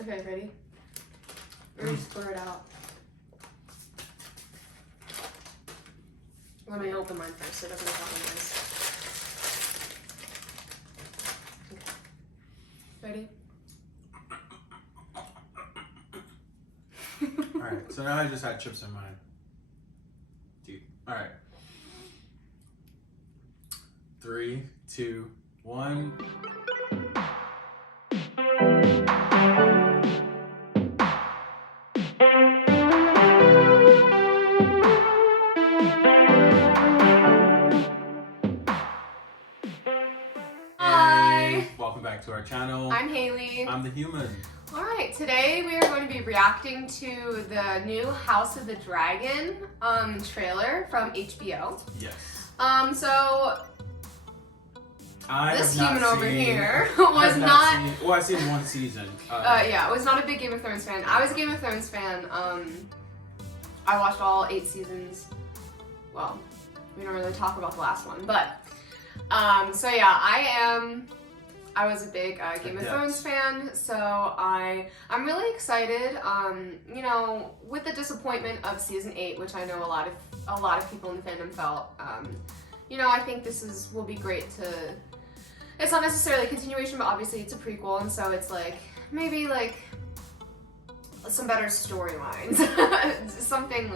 Okay, ready? Or just blur it out. Let me open mine first so it doesn't make all the noise. Okay. Ready? Alright, so now I just had chips in mine. Dude. Alright. 3, 2, 1. Welcome back to our channel. I'm Haley. I'm the human. Alright, today we are going to be reacting to the new House of the Dragon trailer from HBO. Yes. So this human over here I've was seen one season. yeah, was not a big Game of Thrones fan. I was a Game of Thrones fan. I watched all 8 seasons. Well, we don't really talk about the last one, but so yeah, I was a big Game of Thrones fan, so I'm really excited. You know, with the disappointment of season 8, which I know a lot of people in the fandom felt. You know, I think this will be great to. It's not necessarily a continuation, but obviously it's a prequel, and so it's like maybe like some better storylines, something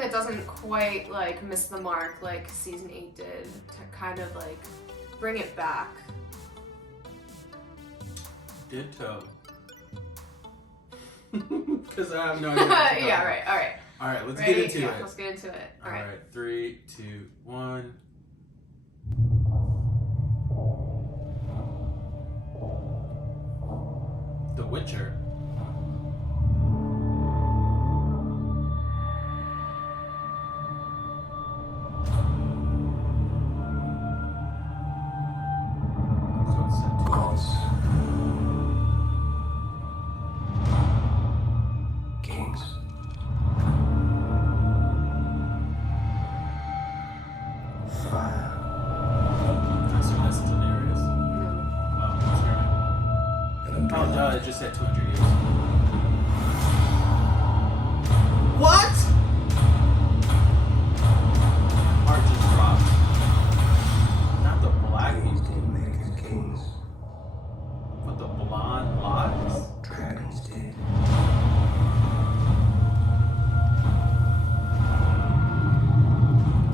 that doesn't quite like miss the mark like season 8 did, to kind of like bring it back. Ditto. Because I have no idea. Yeah, right. All right. All right, let's Ready? get into Yeah, it. Let's get into it. All right. 3, 2, 1. The Witcher. It just said 200 years. What? Heart just dropped. Not the black kings, but the blonde locks. Dragons did.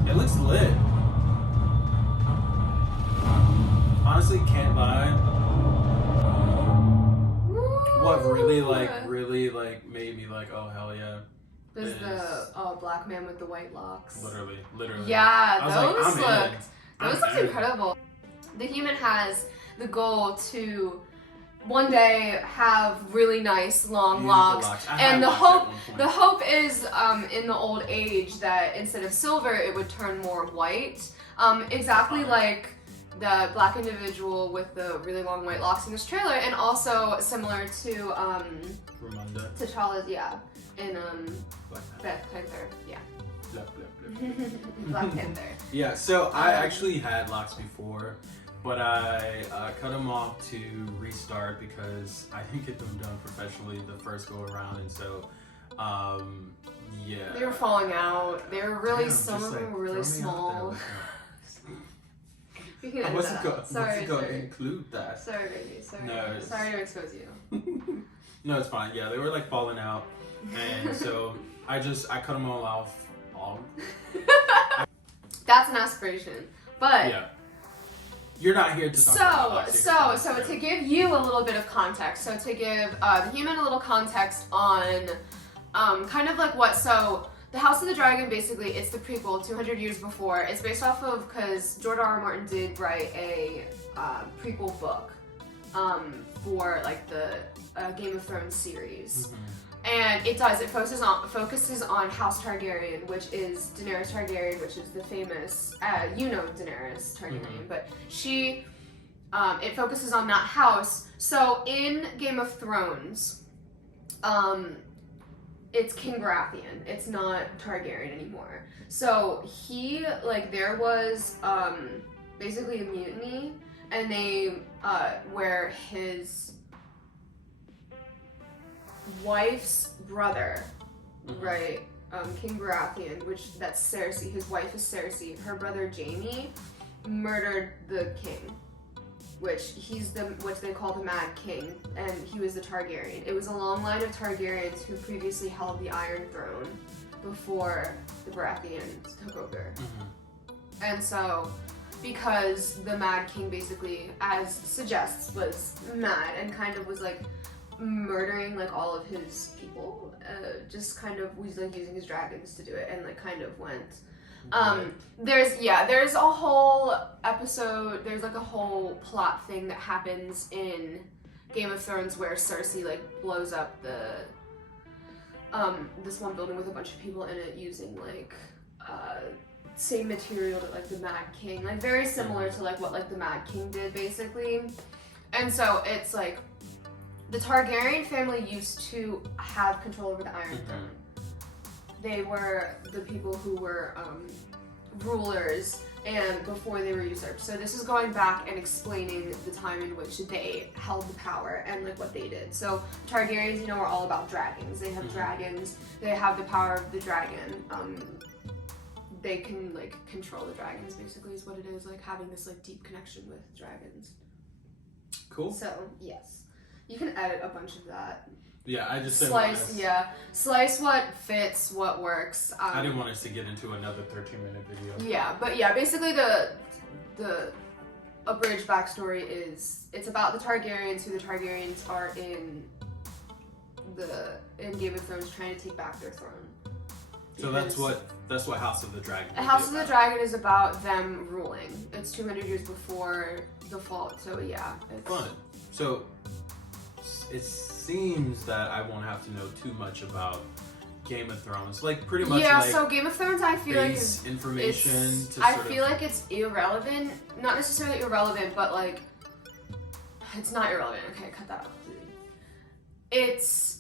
It looks lit. Honestly, can't lie. What really made me like, oh hell yeah, is the black man with the white locks. Literally. Yeah, I was those looked incredible. The human has the goal to one day have really nice long locks. And the hope is in the old age that instead of silver it would turn more white. Exactly like the black individual with the really long white locks in this trailer, and also similar to T'Challa's, in Black Panther, Black Panther. Yeah, so I actually had locks before, but I cut them off to restart because I didn't get them done professionally the first go around, and so yeah. They were falling out. They were really, some of them were really small. I wasn't going to include that. Sorry, baby. Sorry. No, sorry to expose you. No, it's fine. Yeah, they were like falling out, and so I cut them all off. That's an aspiration, but yeah, you're not here to talk about So to give you a little bit of context, so to give the human a little context on kind of like what the House of the Dragon, basically, it's the prequel, 200 years before. It's based off of, because George R.R. Martin did write a prequel book for like the Game of Thrones series. And it focuses on House Targaryen, which is Daenerys Targaryen, which is the famous, you know Daenerys Targaryen, but she, it focuses on that house. So in Game of Thrones, it's King Baratheon. It's not Targaryen anymore. So he, like, there was basically a mutiny, and they where his wife's brother, right? King Baratheon, which that's Cersei. His wife is Cersei. Her brother Jaime murdered the king, which they call the Mad King, and he was the Targaryen. It was a long line of Targaryens who previously held the Iron Throne before the Baratheons took over. And so, because the Mad King basically, as suggests, was mad and kind of was like murdering like all of his people, just kind of was like using his dragons to do it, and like kind of went. There's a whole episode, there's like a whole plot thing that happens in Game of Thrones where Cersei like blows up this one building with a bunch of people in it using like same material that like the Mad King, like very similar to like what like the Mad King did basically. And so it's like the Targaryen family used to have control over the Iron Throne. They were the people who were rulers, and before they were usurped. So this is going back and explaining the time in which they held the power and like what they did. So Targaryens, you know, are all about dragons. They have dragons. They have the power of the dragon. They can like control the dragons. Basically, is what it is. Like having this like deep connection with dragons. Cool. So yes, you can edit a bunch of that. Yeah, I just slice what fits, what works. I didn't want us to get into another 13-minute video. Yeah, but yeah, basically the abridged backstory is it's about the Targaryens, who the Targaryens are in Game of Thrones trying to take back their throne. So that's what House of the Dragon. House of the Dragon is about them ruling. It's 200 years before the fall. So yeah, it's fun. So it seems that I won't have to know too much about Game of Thrones. Like pretty much. Yeah. Like so Game of Thrones, I feel like is information. I feel like it's irrelevant. Not necessarily irrelevant, but like it's not irrelevant. Okay, cut that out completely. It's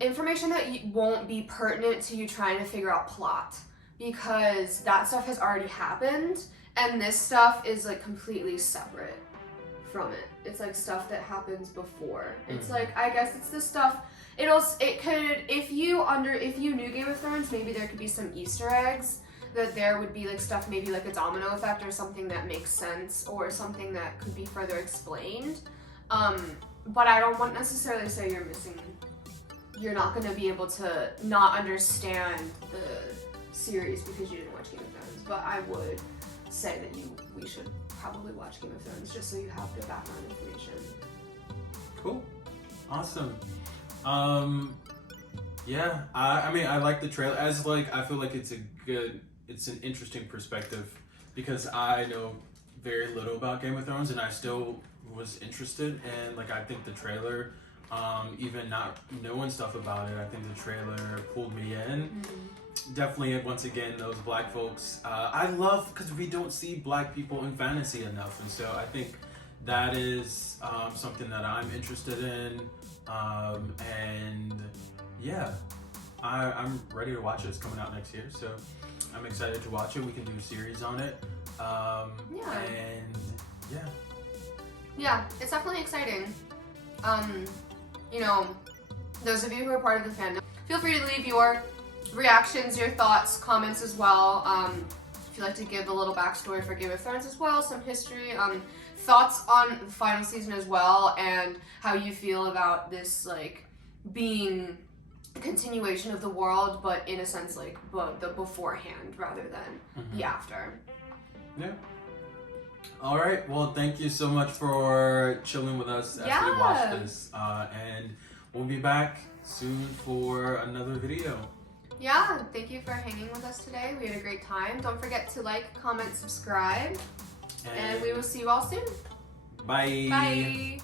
information that won't be pertinent to you trying to figure out plot, because that stuff has already happened, and this stuff is like completely separate from it. It's like stuff that happens before. It's like, I guess it's the stuff. It could, if you knew Game of Thrones, maybe there could be some Easter eggs, that there would be like stuff, maybe like a domino effect or something that makes sense, or something that could be further explained. But I don't want necessarily say you're not going to be able to not understand the series because you didn't watch Game of Thrones. But I would say that we should probably watch Game of Thrones just so you have the background information. Cool. Awesome. Yeah, I mean, I like the trailer. As like, I feel like it's an interesting perspective, because I know very little about Game of Thrones, and I still was interested, and like I think the trailer, even not knowing stuff about it, I think the trailer pulled me in. Definitely, once again, those black folks, I love, because we don't see black people in fantasy enough, and so I think that is something that I'm interested in, and yeah, I'm ready to watch it. It's coming out next year, so I'm excited to watch it. We can do a series on it. Yeah, it's definitely exciting. You know, those of you who are part of the fandom, feel free to leave your reactions, your thoughts, comments as well. If you'd like to give a little backstory for Game of Thrones as well, some history, thoughts on the final season as well, and how you feel about this like being a continuation of the world, but in a sense like the beforehand rather than the after. Yeah. All right. Well, thank you so much for chilling with us as we watch this, and we'll be back soon for another video. Yeah, thank you for hanging with us today. We had a great time. Don't forget to like, comment, subscribe, and we will see you all soon. Bye. Bye.